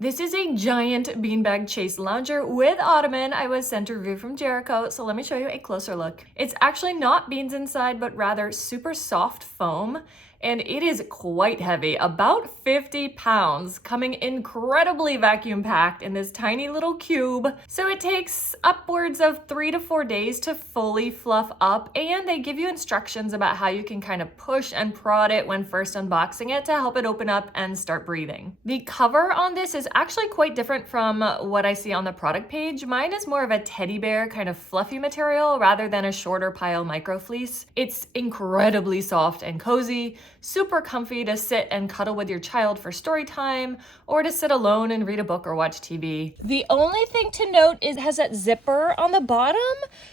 This is a giant beanbag chase lounger with ottoman. I was sent a review from Gericco, so let me show you a closer look. It's actually not beans inside, but rather super soft foam, and it is quite heavy, about 50 pounds, coming incredibly vacuum packed in this tiny little cube. So it takes upwards of 3 to 4 days to fully fluff up, and they give you instructions about how you can kind of push and prod it when first unboxing it to help it open up and start breathing. The cover on this is actually quite different from what I see on the product page. Mine is more of a teddy bear kind of fluffy material rather than a shorter pile micro fleece. It's incredibly soft and cozy, super comfy to sit and cuddle with your child for story time, or to sit alone and read a book or watch TV. The only thing to note is it has that zipper on the bottom.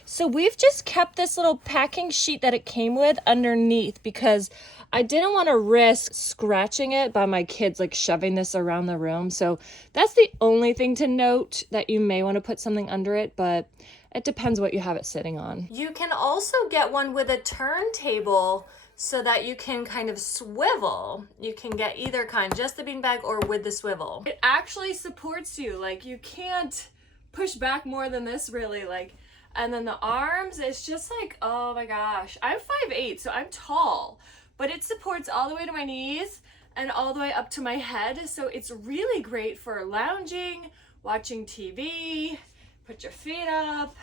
So we've just kept this little packing sheet that it came with underneath because I didn't want to risk scratching it by my kids like shoving this around the room. So that's the only thing to note, that you may want to put something under it, but it depends what you have it sitting on. You can also get one with a turntable so that you can kind of swivel. You can get either kind, just the beanbag or with the swivel. It actually supports you, like you can't push back more than this really, like, and then the arms, it's just like, oh my gosh. I'm 5'8", so I'm tall, but it supports all the way to my knees and all the way up to my head. So it's really great for lounging, watching TV, put your feet up.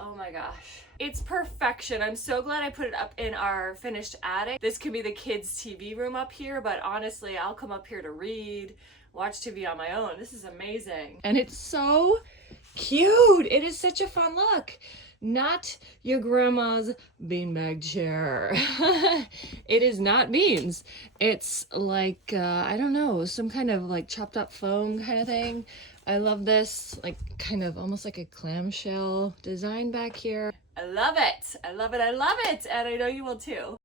Oh my gosh. It's perfection. I'm so glad I put it up in our finished attic. This could be the kids' TV room up here, but honestly, I'll come up here to read, watch TV on my own. This is amazing. And it's so cute. It is such a fun look. Not your grandma's beanbag chair. It is not beans. It's like, I don't know, some kind of like chopped up foam kind of thing. I love this, like kind of almost like a clamshell design back here. I love it. I love it. I love it. And I know you will too.